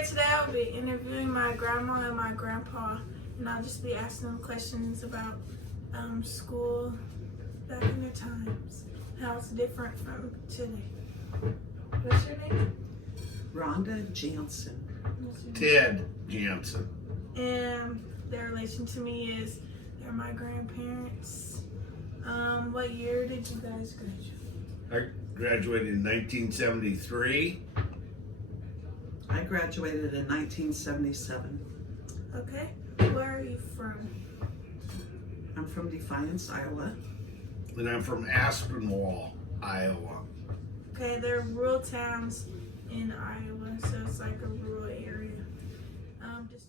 Okay, today I'll be interviewing my grandma and my grandpa, and I'll just be asking them questions about school back in their times, how it's different from today. What's your name? Rhonda Jansen. Ted Jansen. And their relation to me is they're my grandparents. What year did you guys graduate? I graduated in 1973. I graduated in 1977. Okay. Where are you from? I'm from Defiance, Iowa. And I'm from Aspinwall, Iowa. Okay, they're rural towns in Iowa, so it's like a rural area. Just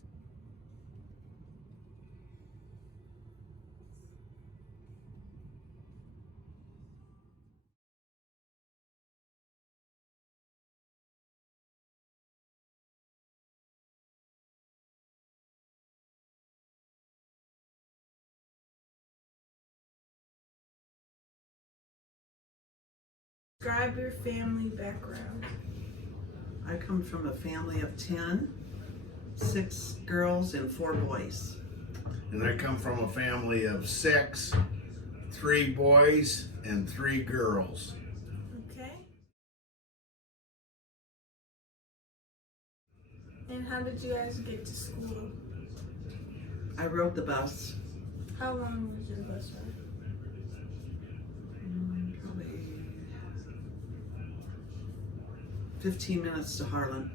describe your family background. I come from a family of 10, 6 girls and 4 boys. And I come from a family of 6, 3 boys and 3 girls. Okay. And how did you guys get to school? I rode the bus. How long was your bus ride? Probably 15 minutes to Harlan.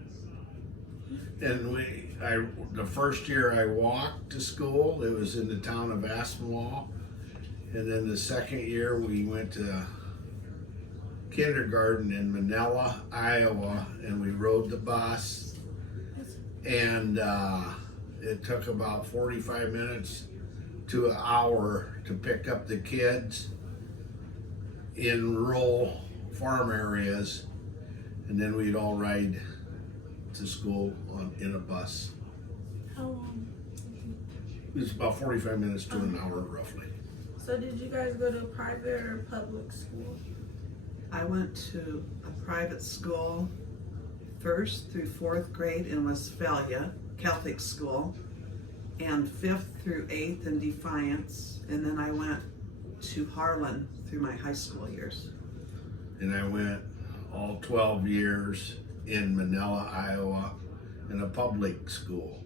And the first year I walked to school, it was in the town of Aspinwall. And then the second year we went to kindergarten in Manila, Iowa, and we rode the bus. And it took about 45 minutes to an hour to pick up the kids in rural farm areas. And then we'd all ride to school in a bus. How long? It was about 45 minutes to an hour, roughly. So did you guys go to a private or public school? I went to a private school 1st through 4th grade in Westphalia, Catholic school, and 5th through 8th in Defiance, and then I went to Harlan through my high school years. And I went all 12 years in Manila, Iowa, in a public school.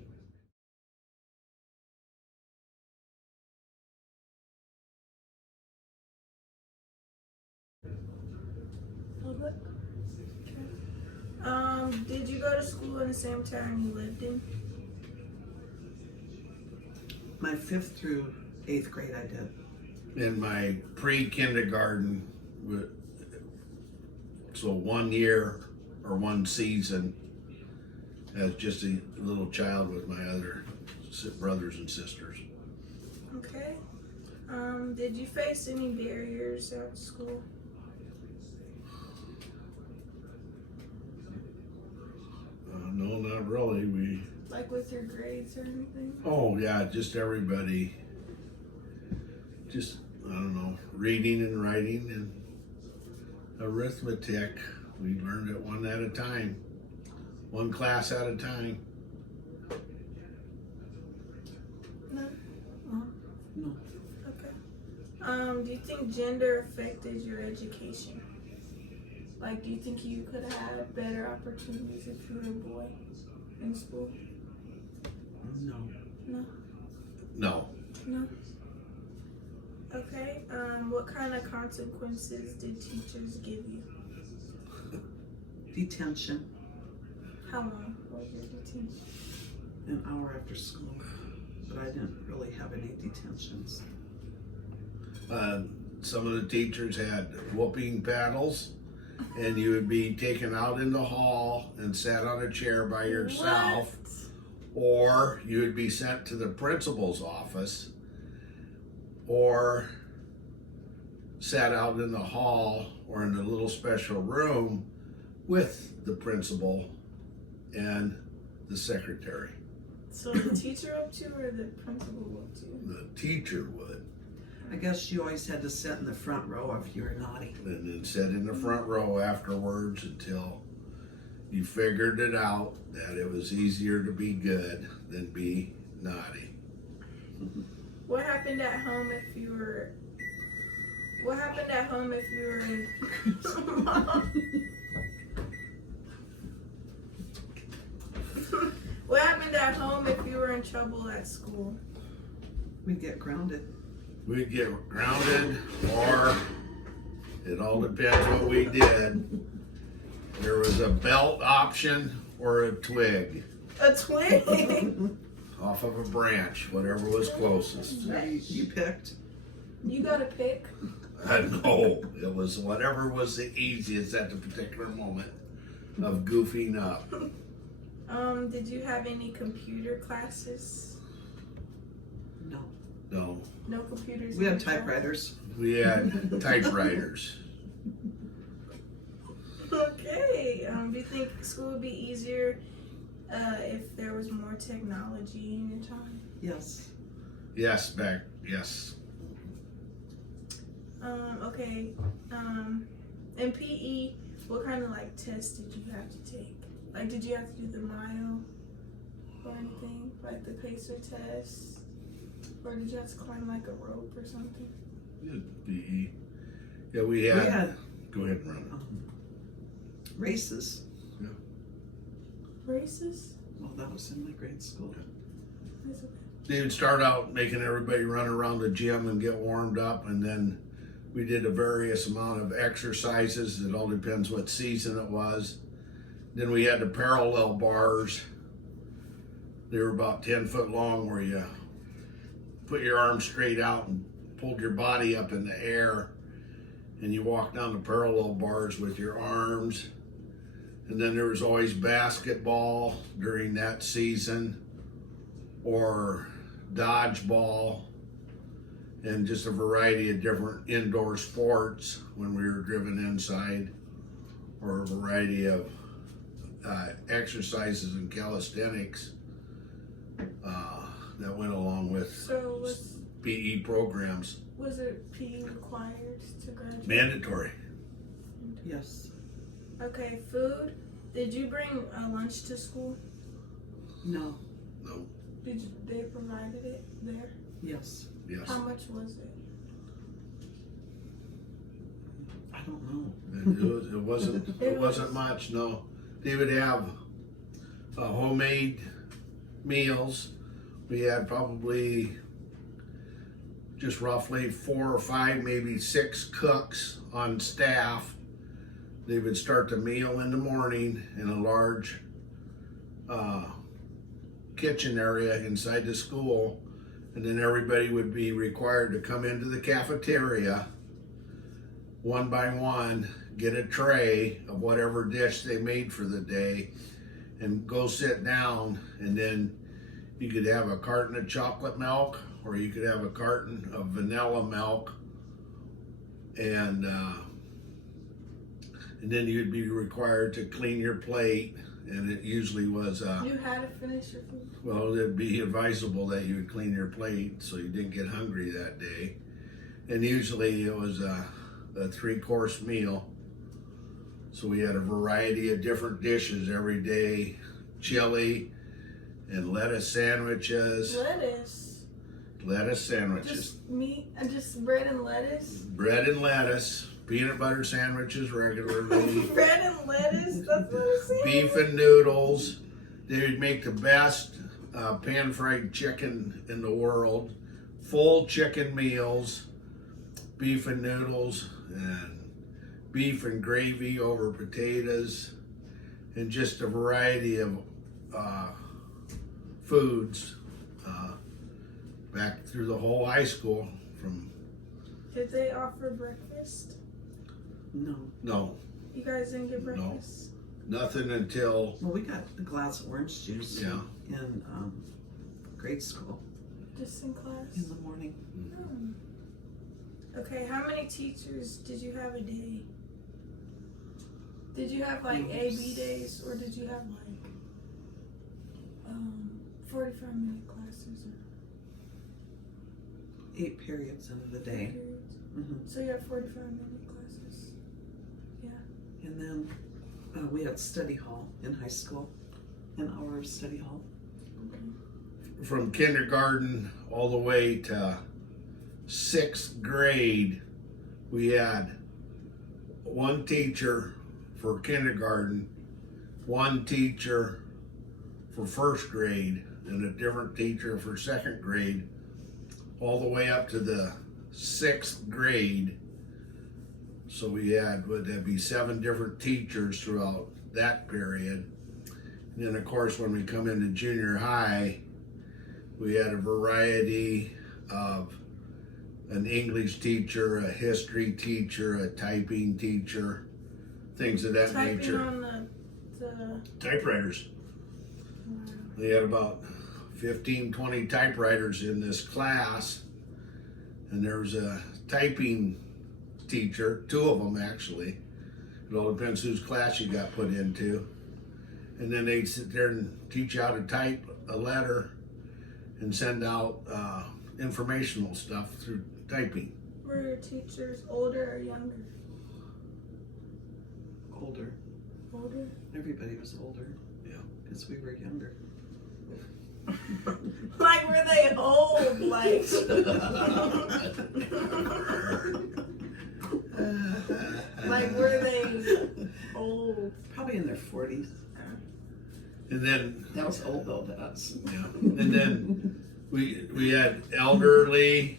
Public? Okay. Did you go to school in the same town you lived in? My 5th through 8th grade I did. In my pre-kindergarten, so 1 year or 1 season as just a little child with my other brothers and sisters. Okay. Did you face any barriers at school? No, not really. Like with your grades or anything? Oh yeah, just everybody. Just, I don't know, reading and writing and arithmetic. We learned it one at a time, one class at a time. No. No. Okay. Do you think gender affected your education? Like, do you think you could have had better opportunities if you were a boy in school? No. No. No. No. Okay. What kind of consequences did teachers give you? Detention. How long was your detention? An hour after school, but I didn't really have any detentions. Some of the teachers had whooping paddles, and you would be taken out in the hall and sat on a chair by yourself, or you would be sent to the principal's office, or sat out in the hall or in the little special room with the principal and the secretary. So the teacher up to or the principal up to? The teacher would. I guess you always had to sit in the front row if you were naughty. And then sit in the front row afterwards until you figured it out that it was easier to be good than be naughty. What happened at home if you were? What happened at home if you were in? What happened at home if you were in trouble at school? We'd get grounded. We'd get grounded, or it all depends what we did. There was a belt option or a twig A twig. off of a branch, whatever was closest. You picked. You got to pick. No, it was whatever was the easiest at the particular moment of goofing up. Did you have any computer classes? No. No, No computers. We in had the class? typewriters. we had typewriters. Okay. Do you think school would be easier if there was more technology in your time? Yes. Yes. Okay. In PE, what kind of like tests did you have to take? Like, did you have to do the mile or anything? Like the pacer test? Or did you have to climb like a rope or something? PE. Yeah, we had. Go ahead and run Races. Races? Well, that was in my grade school. That's okay. They would start out making everybody run around the gym and get warmed up, and then we did a various amount of exercises. It all depends what season it was. Then we had the parallel bars. They were about 10 foot long, where you put your arms straight out and pulled your body up in the air, and you walk down the parallel bars with your arms. And then there was always basketball during that season, or dodgeball, and just a variety of different indoor sports when we were driven inside, or a variety of exercises and calisthenics that went along with So PE programs. was it PE required to graduate? Mandatory. Yes. Okay, food. Did you bring lunch to school? No. No. They provided it there? Yes. Yes. How much was it? I don't know. It wasn't much. No, they would have homemade meals. We had probably just roughly 4 or 5, maybe 6 cooks on staff. They would start the meal in the morning in a large kitchen area inside the school, and then everybody would be required to come into the cafeteria one by one, get a tray of whatever dish they made for the day, and go sit down. And then you could have a carton of chocolate milk, or you could have a carton of vanilla milk, and then you'd be required to clean your plate. And it usually was You had to finish your food. well, it'd be advisable that you would clean your plate so you didn't get hungry that day. And usually it was a 3-course meal. So we had a variety of different dishes every day. Chili and lettuce sandwiches. Lettuce sandwiches. Just meat and just bread and lettuce? Bread and lettuce. Peanut butter sandwiches regularly. Bread and lettuce? That's what I'm saying. Beef and noodles. They would make the best pan-fried chicken in the world. Full chicken meals, beef and noodles, and beef and gravy over potatoes, and just a variety of foods back through the whole high school. Did they offer breakfast? No, You guys didn't get breakfast? nothing until, Well, we got a glass of orange juice yeah. in grade school Just in class? in the morning. Okay, how many teachers did you have a day? Did you have like A-B days, or did you have like 45-minute classes? Or 8 periods in the day. periods? Mm-hmm. So you have 45-minute classes? And then We had study hall in high school, an hour of study hall. From kindergarten all the way to 6th grade, we had one teacher for kindergarten, one teacher for 1st grade, and a different teacher for 2nd grade, all the way up to the 6th grade. So we had, would that be 7 different teachers throughout that period. And then of course when we come into junior high, we had a variety of an English teacher, a history teacher, a typing teacher, things of that Typing nature. on the Typewriters. They had about 15, 20 typewriters in this class, and there was a typing teacher, 2 of them actually. It all depends whose class you got put into. And then they'd sit there and teach you how to type a letter and send out informational stuff through typing. Were your teachers older or younger? Older. Older. Everybody was older. Yeah. Because we were younger. Like, were they old? Like, like were they old? Probably in their 40s. And then, That was old though to us. yeah, and then we had elderly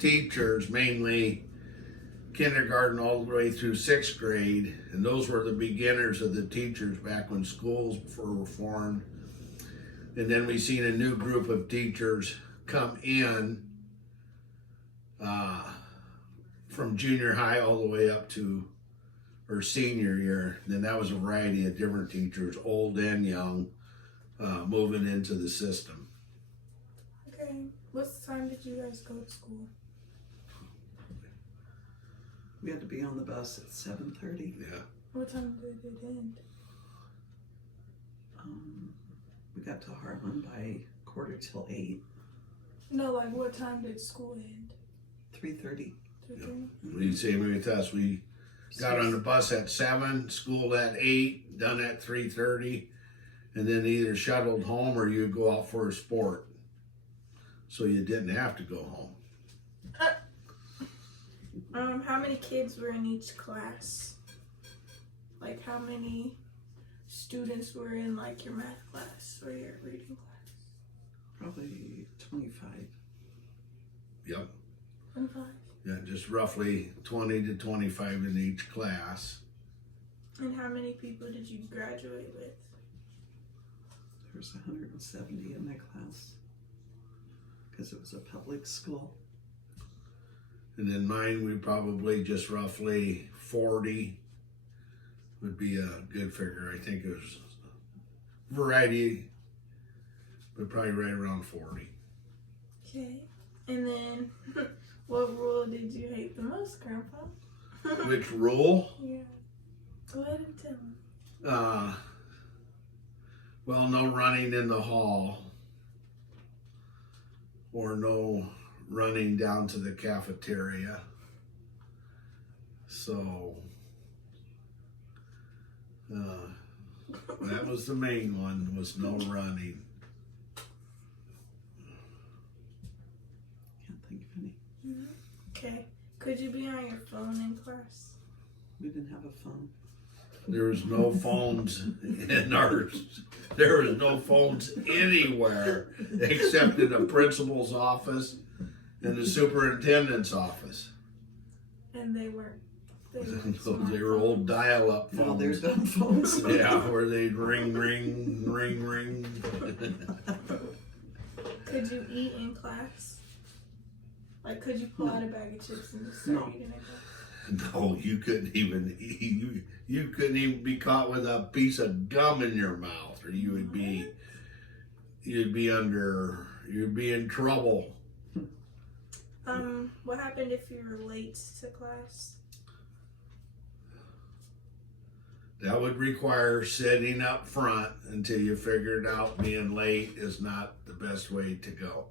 teachers, mainly kindergarten all the way through 6th grade, and those were the beginners of the teachers back when schools were formed. And then we seen a new group of teachers come in from junior high all the way up to her senior year. Then that was a variety of different teachers, old and young, moving into the system. Okay. What time did you guys go to school? We had to be on the bus at 7:30. Yeah. What time did it end? We got to Harlan by 7:45. No, like what time did school end? 3:30. We same with us. We got on the bus at 7, school at 8, done at 3:30, and then either shuttled home or you'd go out for a sport. So you didn't have to go home. How many kids were in each class? Like, how many students were in like your math class or your reading class? Probably 25. Yep. 25. Yeah, just roughly 20 to 25 in each class. And how many people did you graduate with? There's 170 in my class because it was a public school. And then mine, we probably just roughly 40 would be a good figure. I think it was variety, but probably right around 40. Okay. And then, what rule did you hate the most, Grandpa? Which rule? Yeah. Go ahead and tell me. Well, no running in the hall, or no running down to the cafeteria. So that was the main one, was no running. Can't think of any. Okay. Could you be on your phone in class? We didn't have a phone. There was no phones in ours. There was no phones anywhere except in the principal's office and the superintendent's office. And they weren't. They were old dial-up No, they're phones. dumb phones. Yeah, where they'd ring, ring, ring, ring. Could you eat in class? Like, could you pull out a bag of chips and just start No. eating it? No, you couldn't even. You couldn't even be caught with a piece of gum in your mouth, or you'd be in trouble. What happened if you were late to class? That would require sitting up front until you figured out being late is not the best way to go,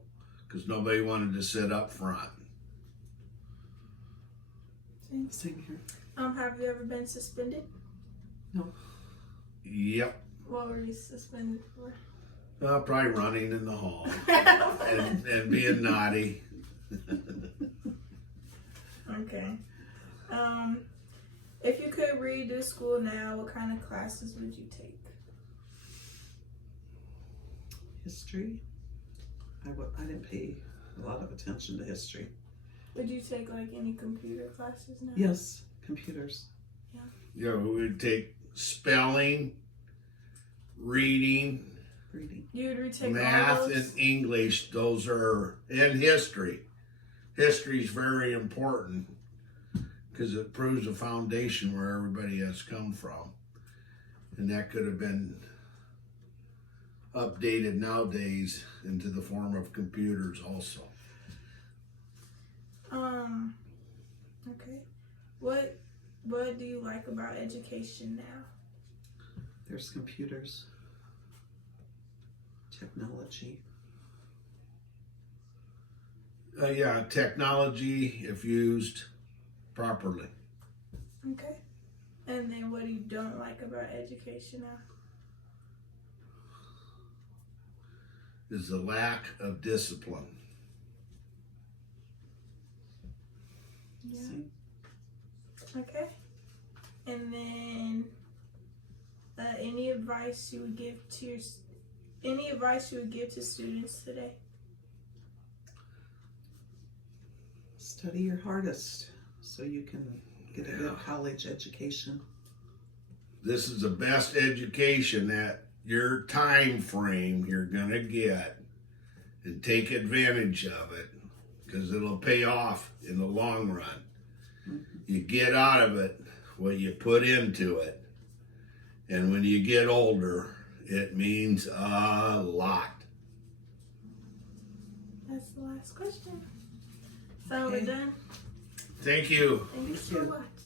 because nobody wanted to sit up front. Same here. Have you ever been suspended? No. Yep. What were you suspended for? Probably running in the hall and being naughty. Okay. If you could redo school now, what kind of classes would you take? History. I didn't pay a lot of attention to history. Would you take like any computer classes now? Yes, computers. Yeah, we would take spelling, reading, You would retake math, all those? and English. Those are, and history. History is very important because it proves the foundation where everybody has come from. And that could have been updated nowadays into the form of computers also. Okay. What do you like about education now? There's computers, technology. Yeah, technology, if used properly. Okay. And then what do you don't like about education now? Is the lack of discipline. Yeah. See? Okay. And then any advice you would give to students today? Study your hardest so you can get a good college education. This is the best education at your time frame you're gonna get, and take advantage of it because it'll pay off in the long run. You get out of it what you put into it, and when you get older it means a lot. That's the last question. So we're Okay. done. Thank you. Thank you Thank so you. much.